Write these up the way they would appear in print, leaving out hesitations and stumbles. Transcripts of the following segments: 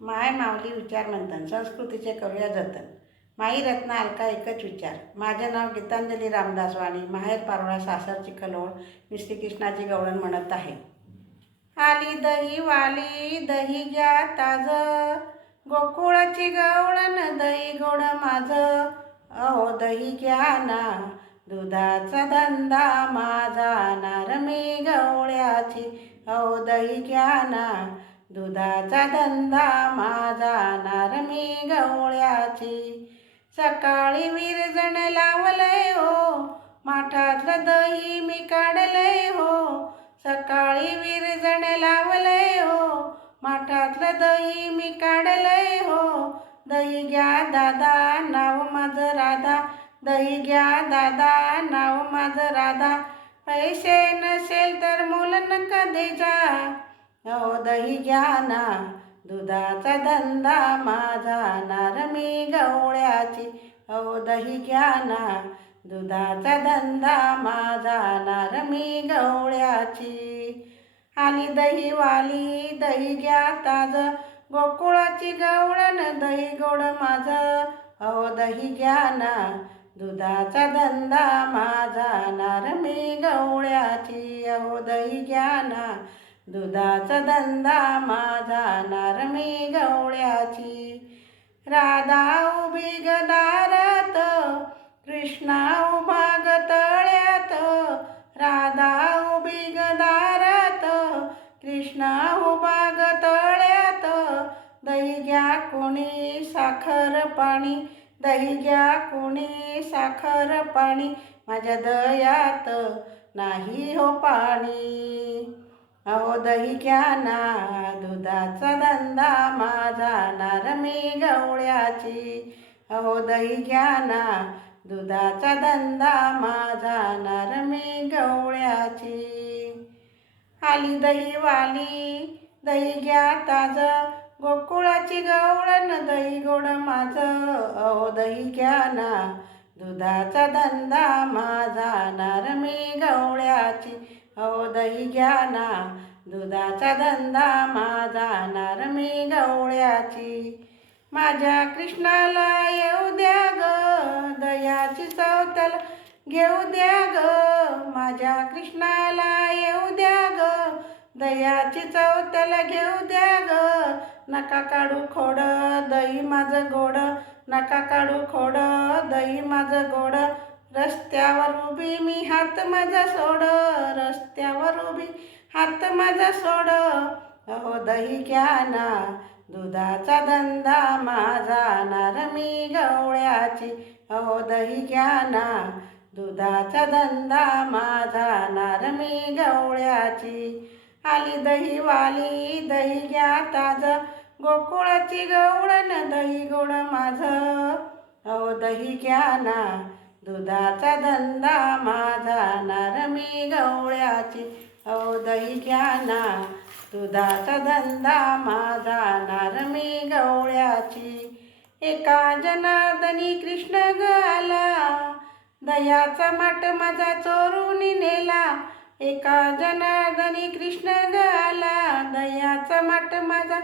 माय माऊली विचार मंथन संस्कृतीचे करूया जतन. माई रत्ना अलका एकच विचार. माझे नाव गीतांजली रामदास वाणी. माहेर पारोळा, सासर चिखलोळ. मी श्रीकृष्णाची गवळण म्हणत आहे. आली दही वाली दही घ्या ताज, गोकुळाची गवळण दही गोड माझ. अहो दही घ्या ना, दुधाचा धंदा माझा, नार मी गवळ्याची. अहो दही घ्या ना, दुधाचा धंदा माझा, नार मी गवळ्याची. सकाळी विरजण लावलंय हो, माठातलं दही मी काढलंय हो. सकाळी विरजण लावलंय हो, माठातलं दही मी काढलंय हो. दही घ्या दादा, नाव माझं राधा. दही घ्या दादा, नाव माझं राधा. पैसे नसेल तर मोल नका देजा. अहो दही घ्या ना, दुधाचा धंदा माझा, नार मी गवळ्याची. अहो दही घ्या ना, दुधाचा धंदा माझा, नार मी गवळ्याची. आली दही वाली दही घ्या ताज, गोकुळाची गवळण दही गोड माझ. अहो दही घ्या ना, दुधाचा धंदा माझा, नार मी गवळ्याची. अहो दही घ्या ना, दुधाचा धंदा माझा, नार मी गवळ्याची. राधा उभी ग दारात, कृष्णा उभा ग तळ्यात. राधा उभी ग दारात, कृष्णा उभा ग तळ्यात. दही घ्या कोणी साखर पाणी, दही घ्या कोणी साखर पाणी. माझ्या दह्यात नाही हो पाणी. अहो दही घ्या ना, दुधाचा धंदा माझा, नार मी गवळ्याची. अहो दही घ्या ना, दुधाचा धंदा माझा, नार मी गवळ्याची. आली दही वाली दही घ्या ताज, गोकुळाची गवळण दही गोड माझ. अहो दही घ्या ना, दुधाचा धंदा माझा, नार मी गवळ्याची. अहो दही घ्या ना, दुधाचा धंदा माझा, नार मी गवळ्याची. माझ्या कृष्णाला येऊ द्या ग, दह्याची चव त्याला घेऊ द्या ग. माझ्या कृष्णाला येऊ द्या ग, दह्याची चव त्याला घेऊ द्या ग. नका काढू खोड, दही माझं गोड. नका काढू खोड, दही माझं गोड. रस्त्यावर उभी मी हात माझा सोड, रस्त्यावर उभी हात माझा सोड. अहो दही घ्या ना, दुधाचा धंदा माझा, नार मी गवळ्याची. अहो दही घ्या ना, दुधाचा धंदा माझा, नार मी गवळ्याची. आली दही वाली दही घ्या ताज, गोकुळाची गवळण दही गोड माझ. अहो दही घ्या ना, दुधाचा धंदा माझा, नार मी गवळ्याची. अहो दही घ्या ना, दुधाचा धंदा माझा, नार मी गवळ्याची. एका जनार्दनी कृष्ण ग आला, दह्याचा माठ माझा चोरून नेला. एका जनार्दनी कृष्ण ग आला, दह्याचा माठ माझा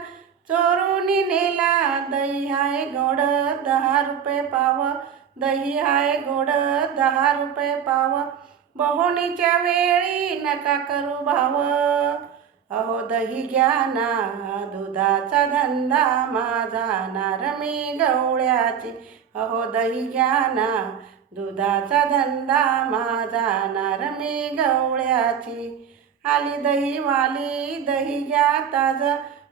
चोरून नेला. दही हाय गोड 10 रुपये पाव, दही हाय गोड 10 रुपये पाव. बहोणीच्या वेळी नका करू भाव. अहो दही घ्या ना, दुधाचा धंदा माझा, नार मी गवळ्याची. अहो दही घ्या ना, दुधाचा धंदा माझा, नार मी गवळ्याची. आली दही वाली दही घ्या ताज,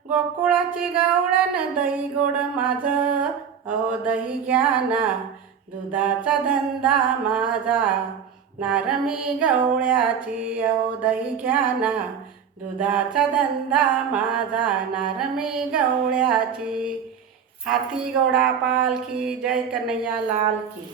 गोकुळाची गवळण दही गोड माझ. अहो दही घ्या ना, दुधाचा धंदा माझा, नार मी गवळ्याची. अहो दही घ्या ना, दुधाचा धंदा माझा, नार मी गवळ्याची. हाती घोडा पालखी, जय कन्हैया लाल की.